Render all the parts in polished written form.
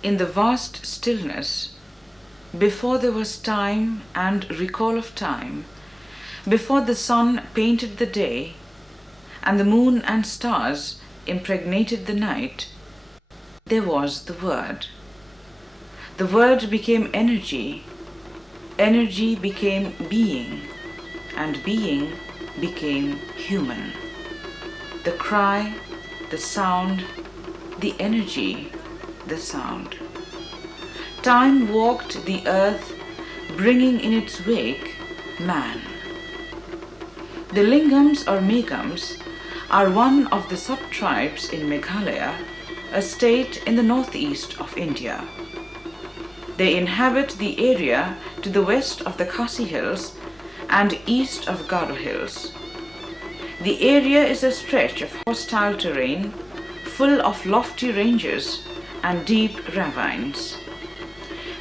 In the vast stillness, before there was time and recall of time, before the sun painted the day, and the moon and stars impregnated the night, there was the Word. The Word became energy, energy became being, and being became human. The cry, the sound, the energy, the sound. Time walked the earth, bringing in its wake man. The Lingams or Megams are one of the sub-tribes in Meghalaya, a state in the northeast of India. They inhabit the area to the west of the Khasi Hills and east of Garo Hills. The area is a stretch of hostile terrain, full of lofty ranges and deep ravines.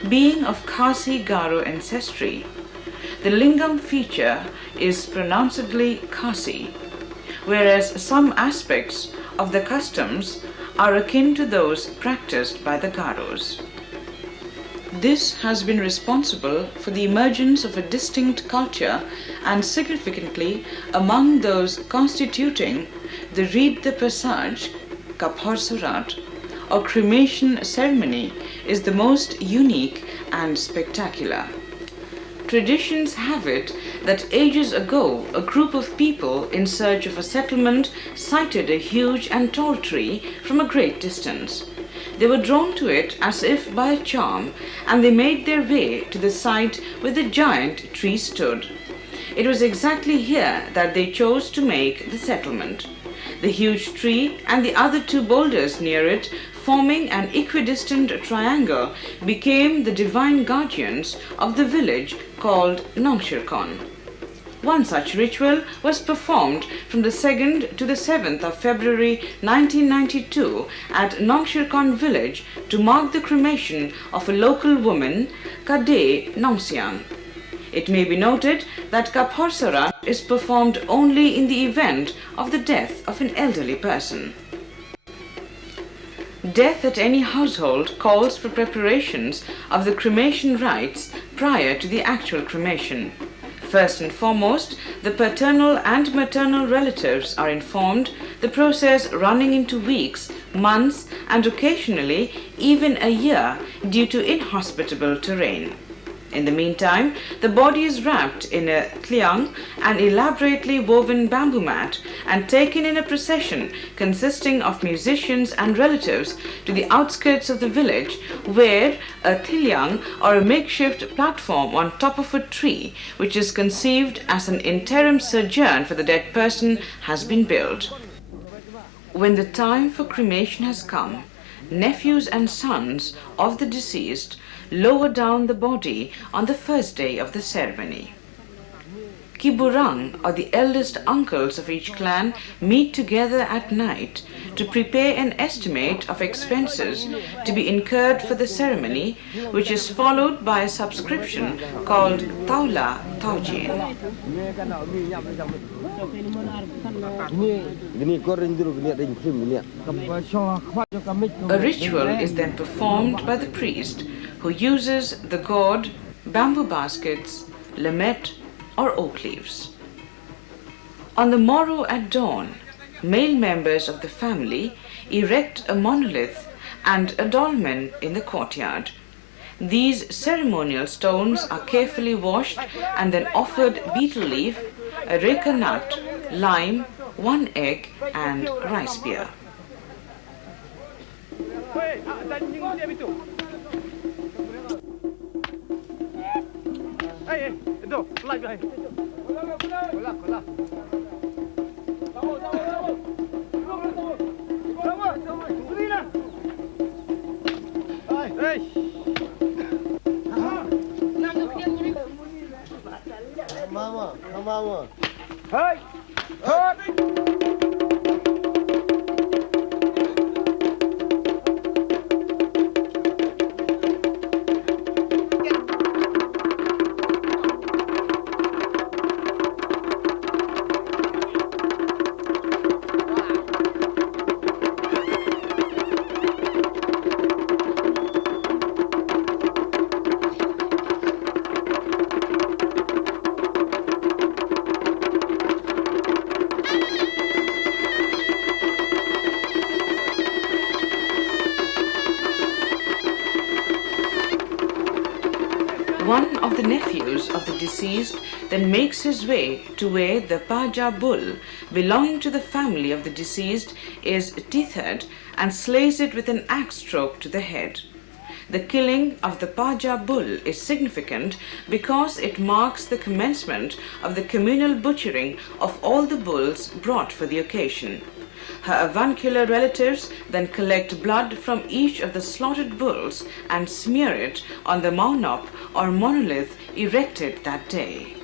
Being of Khasi Garo ancestry, the Lingam feature is pronouncedly Khasi, whereas some aspects of the customs are akin to those practiced by the Garos. This has been responsible for the emergence of a distinct culture and significantly among those constituting the Reed de Passage, Phor Sorat, or cremation ceremony is the most unique and spectacular. Traditions have it that ages ago a group of people in search of a settlement sighted a huge and tall tree from a great distance. They were drawn to it as if by a charm, and they made their way to the site where the giant tree stood. It was exactly here that they chose to make the settlement. The huge tree and the other two boulders near it, forming an equidistant triangle, became the divine guardians of the village called Nongshirkon. One such ritual was performed from the 2nd to the 7th of February 1992 at Nongshirkon village to mark the cremation of a local woman, Kade Nongsiang. It may be noted that Phor Sorat is performed only in the event of the death of an elderly person. Death at any household calls for preparations of the cremation rites prior to the actual cremation. First and foremost, the paternal and maternal relatives are informed, the process running into weeks, months, and occasionally even a year due to inhospitable terrain. In the meantime, the body is wrapped in a kliang, an elaborately woven bamboo mat, and taken in a procession consisting of musicians and relatives to the outskirts of the village, where a thilyang, or a makeshift platform on top of a tree, which is conceived as an interim sojourn for the dead person, has been built. When the time for cremation has come, nephews and sons of the deceased lower down the body on the first day of the ceremony. Kiburang, or the eldest uncles of each clan, meet together at night to prepare an estimate of expenses to be incurred for the ceremony, which is followed by a subscription called Taula Taujin. A ritual is then performed by the priest, who uses the gourd, bamboo baskets, lemmet, or oak leaves. On the morrow at dawn, male members of the family erect a monolith and a dolmen in the courtyard. These ceremonial stones are carefully washed and then offered betel leaf, a reka nut, lime, one egg, and rice beer. the nephews of the deceased then makes his way to where the Paja bull belonging to the family of the deceased is tethered and slays it with an axe stroke to the head. The killing of the Paja bull is significant because it marks the commencement of the communal butchering of all the bulls brought for the occasion. Her avuncular relatives then collect blood from each of the slaughtered bulls and smear it on the maunop or monolith erected that day.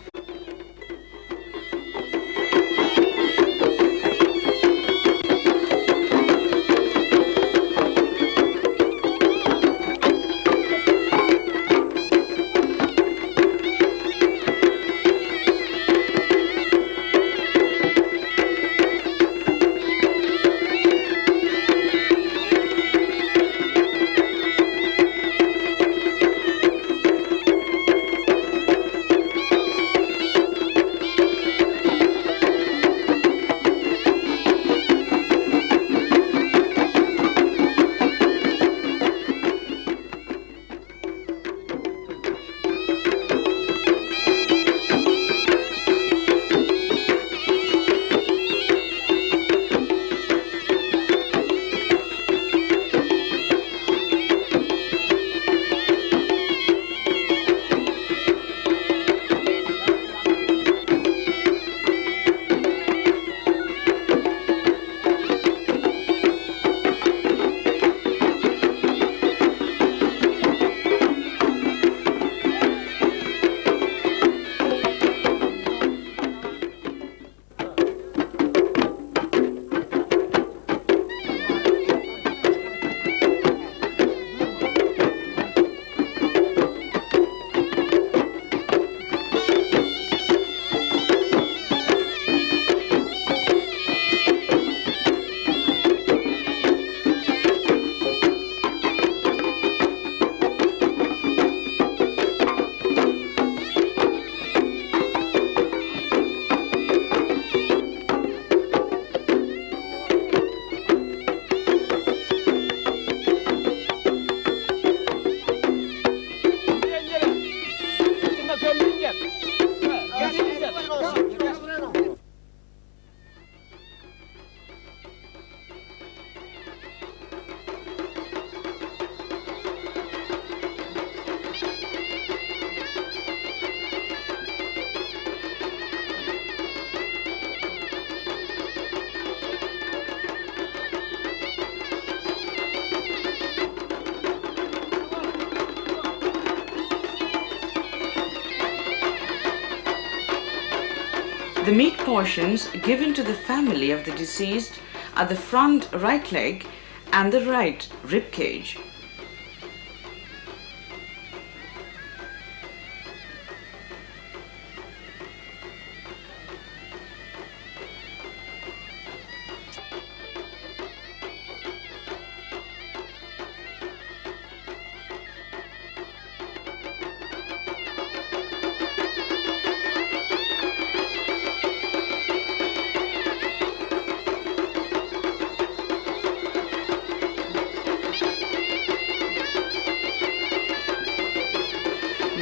The meat portions given to the family of the deceased are the front right leg and the right rib cage.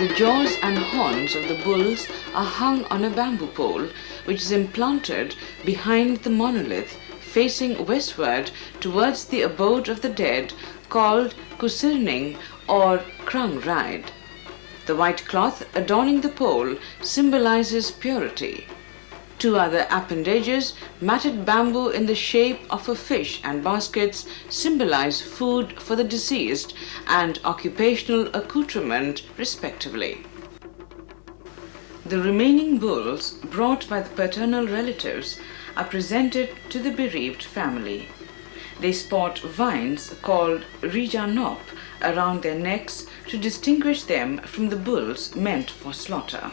The jaws and horns of the bulls are hung on a bamboo pole, which is implanted behind the monolith, facing westward towards the abode of the dead, called Kusirning or Krang Ride. The white cloth adorning the pole symbolizes purity. Two other appendages, matted bamboo in the shape of a fish and baskets, symbolize food for the deceased and occupational accoutrement, respectively. The remaining bulls brought by the paternal relatives are presented to the bereaved family. They sport vines called Rijanop around their necks to distinguish them from the bulls meant for slaughter.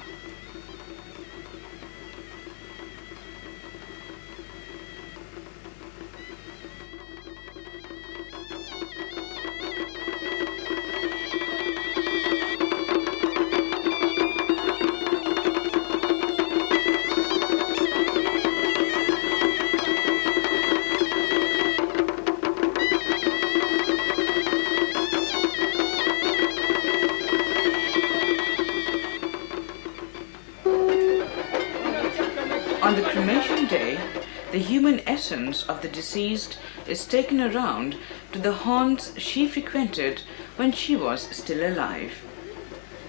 On the cremation day, the human essence of the deceased is taken around to the haunts she frequented when she was still alive.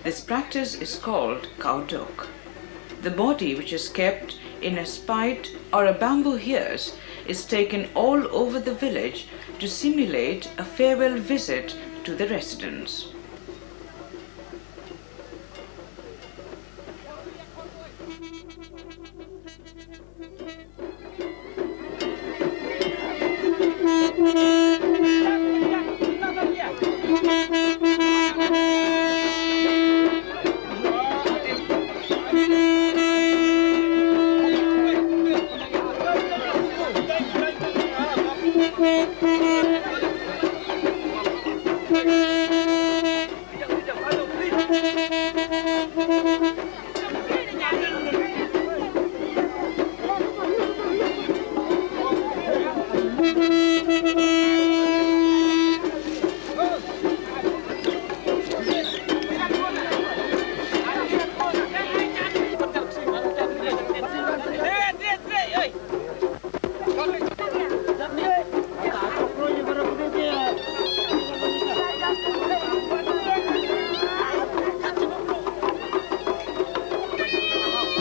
This practice is called kaudok. The body, which is kept in a spite or a bamboo hearse, is taken all over the village to simulate a farewell visit to the residents.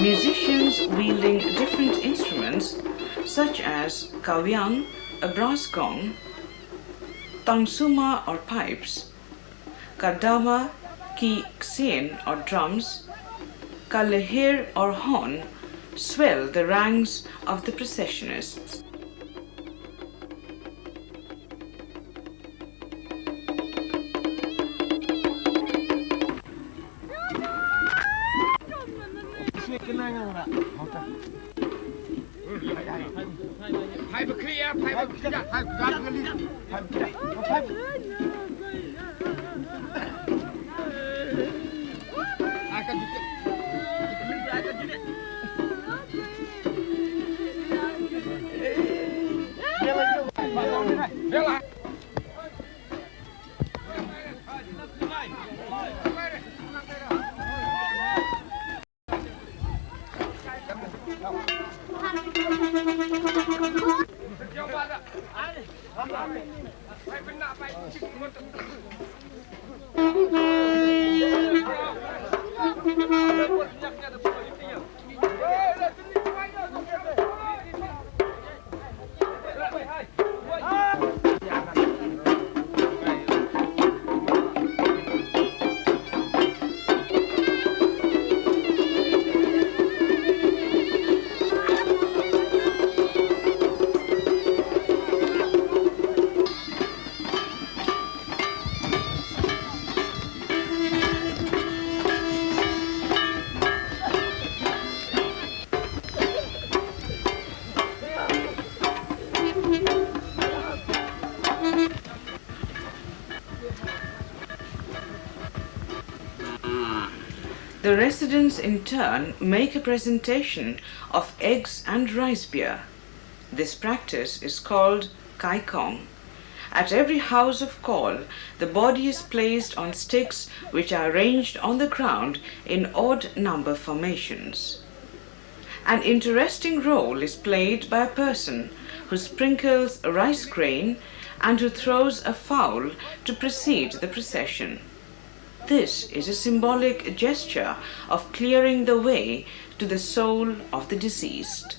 Musicians wielding different instruments such as kawyang, a brass gong, tangsuma or pipes, kadama ki ksien or drums, kalehir or horn swell the ranks of the processionists. The residents in turn make a presentation of eggs and rice beer. This practice is called kai kong. At every house of call, the body is placed on sticks which are arranged on the ground in odd number formations. An interesting role is played by a person who sprinkles rice grain and who throws a fowl to precede the procession. This is a symbolic gesture of clearing the way to the soul of the deceased.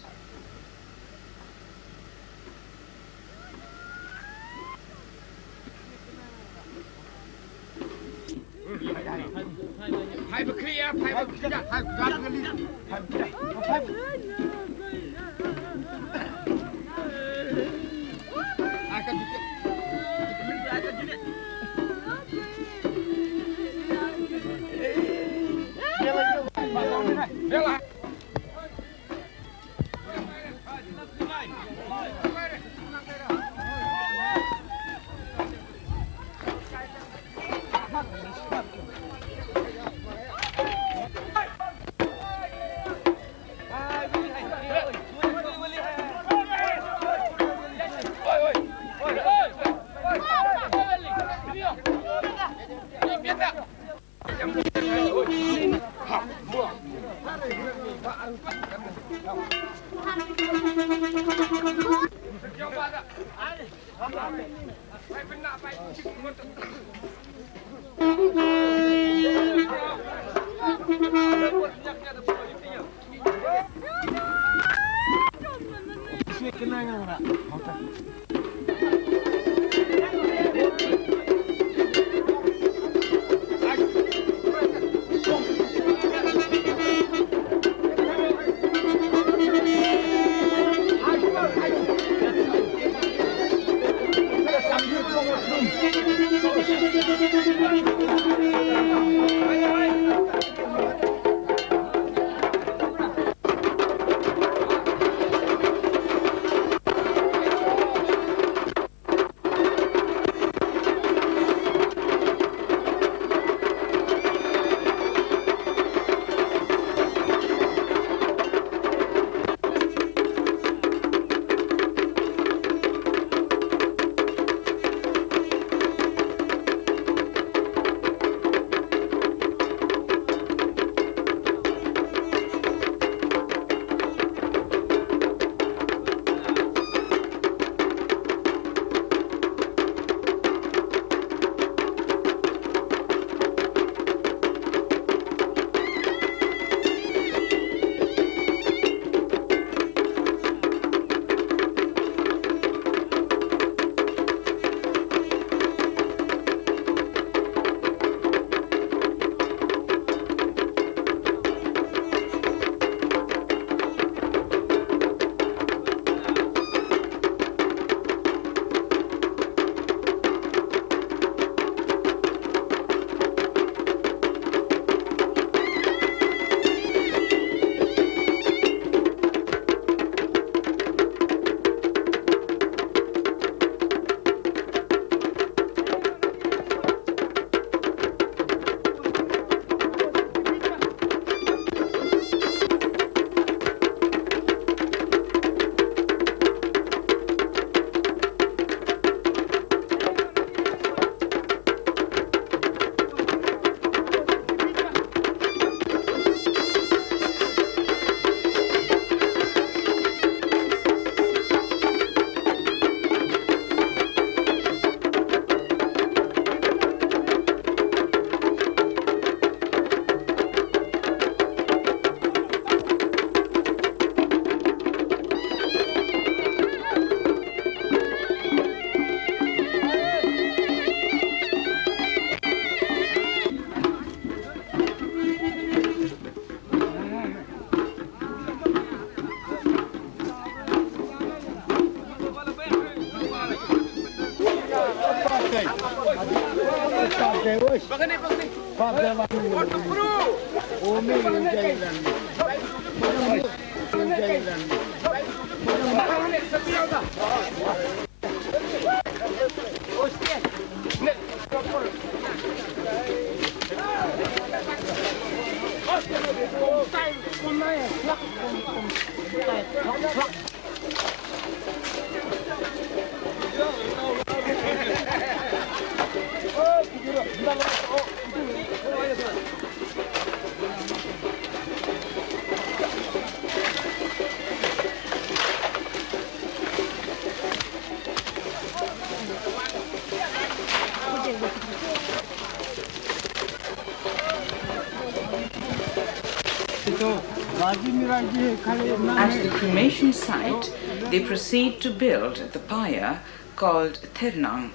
At the cremation site, they proceed to build the pyre called Thirnang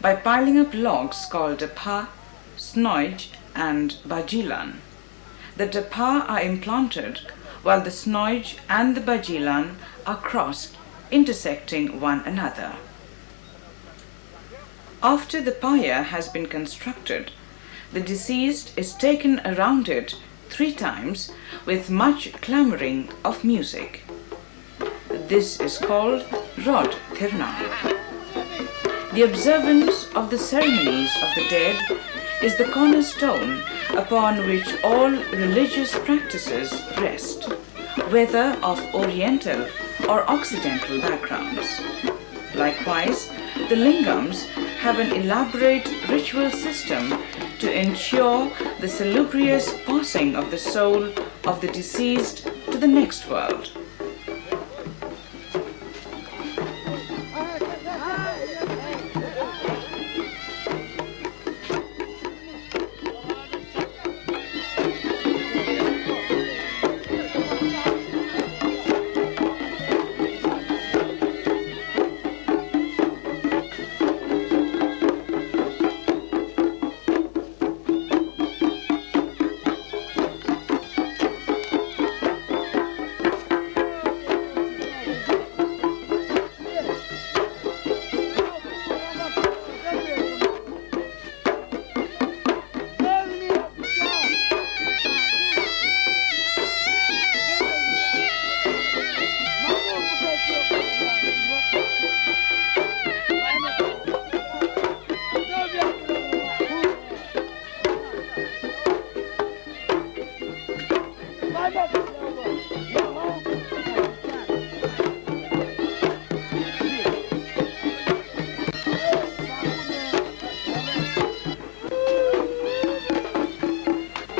by piling up logs called dapha, snoij, and bajilan. The dapha are implanted while the snoij and the bajilan are crossed, intersecting one another. After the pyre has been constructed, the deceased is taken around it 3 times with much clamoring of music. This is called Rod Thirnang. The observance of the ceremonies of the dead is the cornerstone upon which all religious practices rest, whether of Oriental or Occidental backgrounds. Likewise, the lingams have an elaborate ritual system to ensure the salubrious passing of the soul of the deceased to the next world.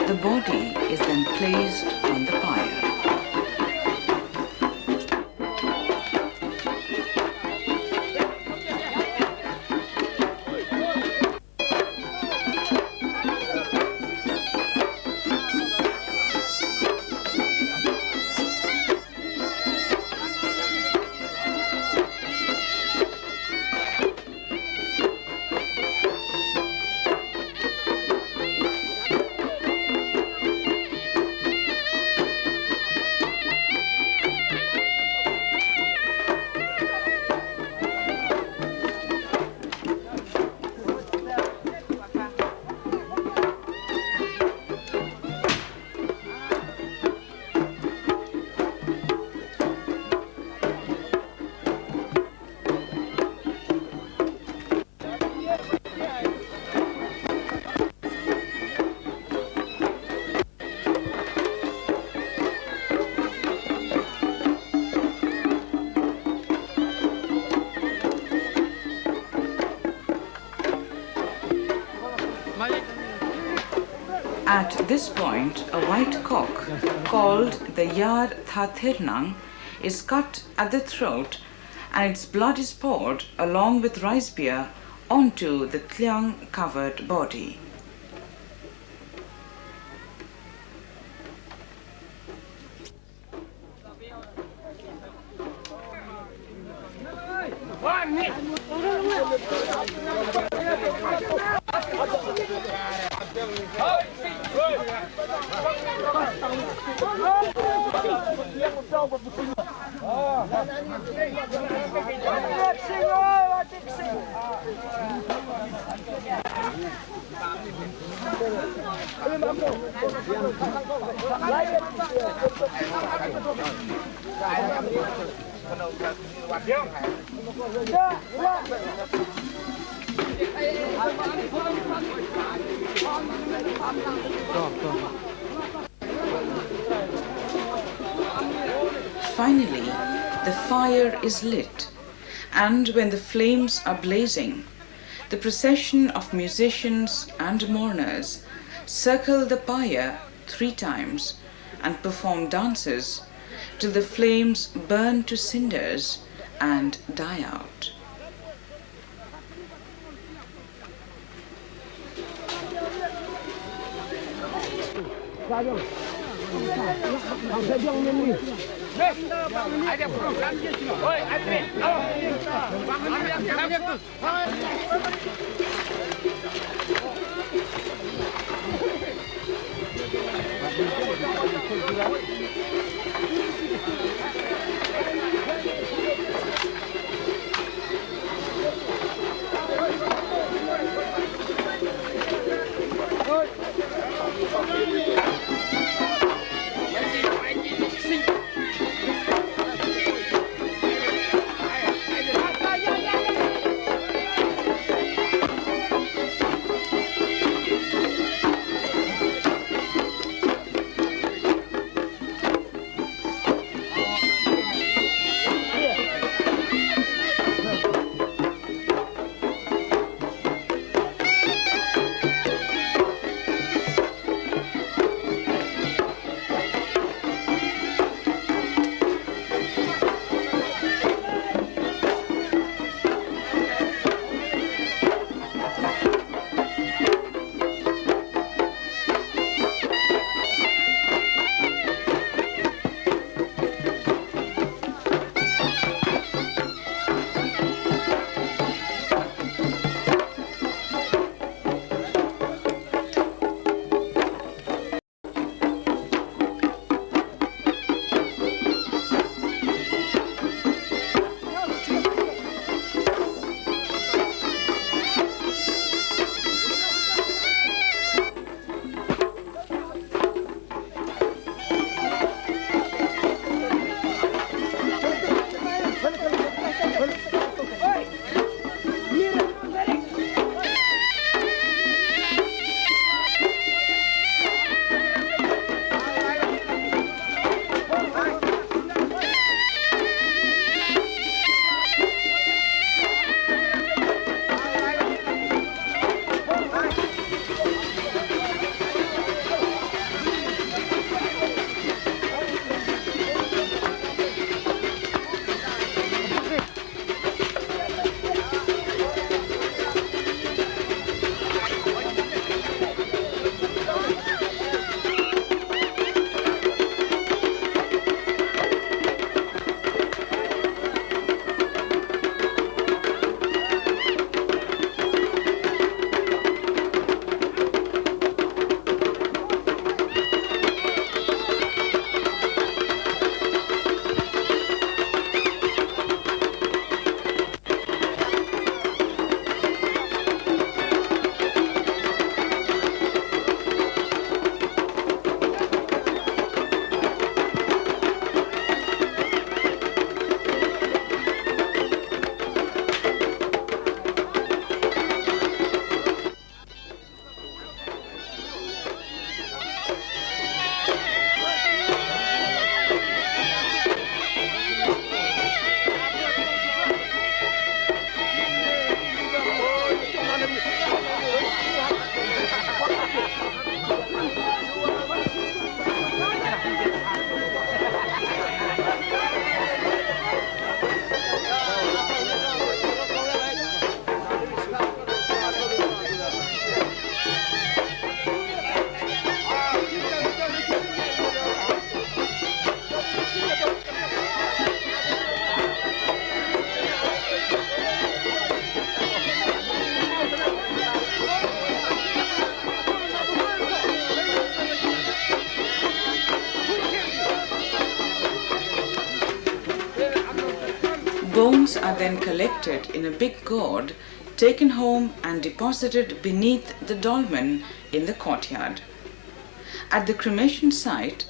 The body is then placed on the pyre. At this point, a white cock, called the Yar Thathirnang, is cut at the throat and its blood is poured along with rice beer onto the tliang-covered body. Finally, the fire is lit, and when the flames are blazing, the procession of musicians and mourners circle the pyre 3 times and perform dances till the flames burn to cinders and die out. Bones are then collected in a big gourd, taken home and deposited beneath the dolmen in the courtyard. At the cremation site,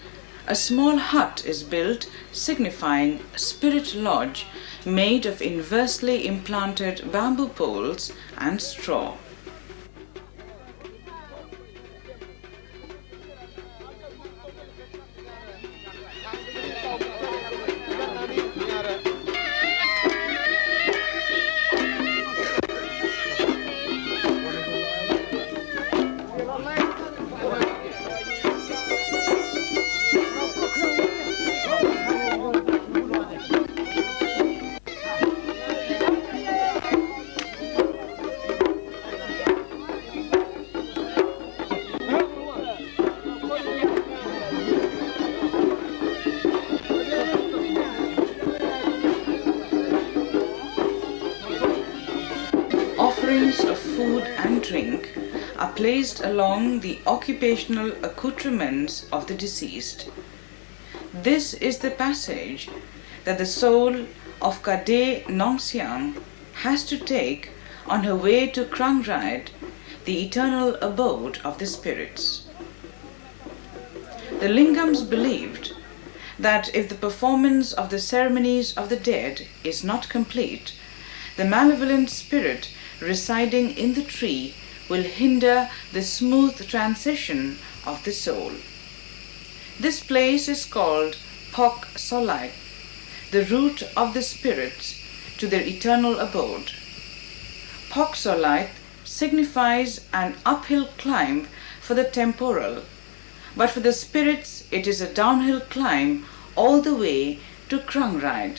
a small hut is built signifying spirit lodge made of inversely implanted bamboo poles and straw. Offerings of food and drink are placed along the occupational accoutrements of the deceased. This is the passage that the soul of Kade Nongsiang has to take on her way to Krangrai, the eternal abode of the spirits. The Lingams believed that if the performance of the ceremonies of the dead is not complete, the malevolent spirit residing in the tree will hinder the smooth transition of the soul. This place is called Phor Sorat, the route of the spirits to their eternal abode. Phor Sorat signifies an uphill climb for the temporal, but for the spirits it is a downhill climb all the way to Krangrai.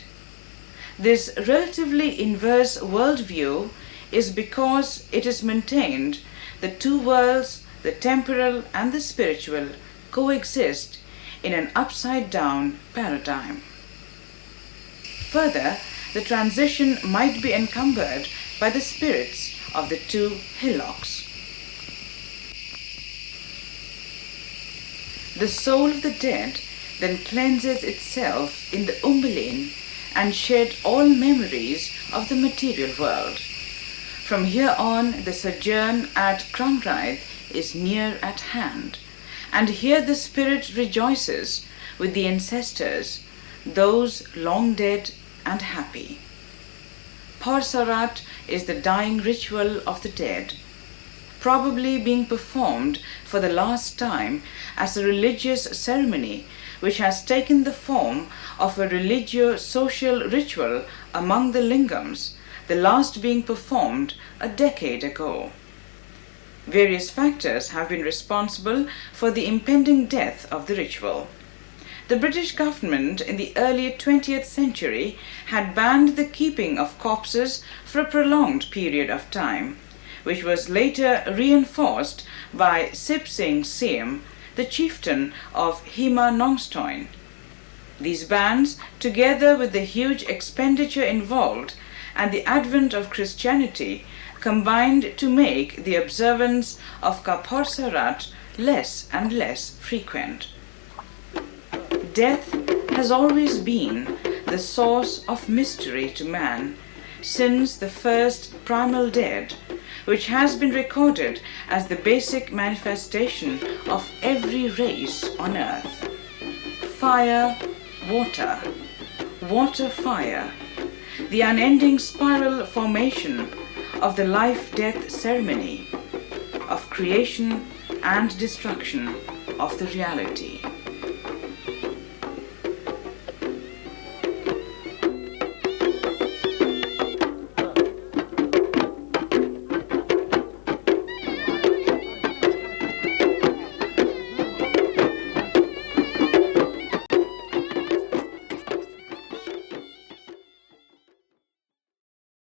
This relatively inverse worldview is because it is maintained that two worlds, the temporal and the spiritual, coexist in an upside-down paradigm. Further, the transition might be encumbered by the spirits of the two hillocks. The soul of the dead then cleanses itself in the Umbilin and shed all memories of the material world. From here on, the sojourn at Krangrai is near at hand, and here the spirit rejoices with the ancestors, those long dead and happy. Phor Sorat is the dying ritual of the dead, probably being performed for the last time as a religious ceremony which has taken the form of a religio-social ritual among the Lingams, the last being performed a decade ago. Various factors have been responsible for the impending death of the ritual. The British government in the early 20th century had banned the keeping of corpses for a prolonged period of time, which was later reinforced by Sip Singh Siem, the chieftain of Hima Nongstoin. These bans, together with the huge expenditure involved and the advent of Christianity, combined to make the observance of Phor Sorat less and less frequent. Death has always been the source of mystery to man since the first primal dead, which has been recorded as the basic manifestation of every race on earth. Fire, water, water, fire, the unending spiral formation of the life-death ceremony, of creation and destruction of the reality.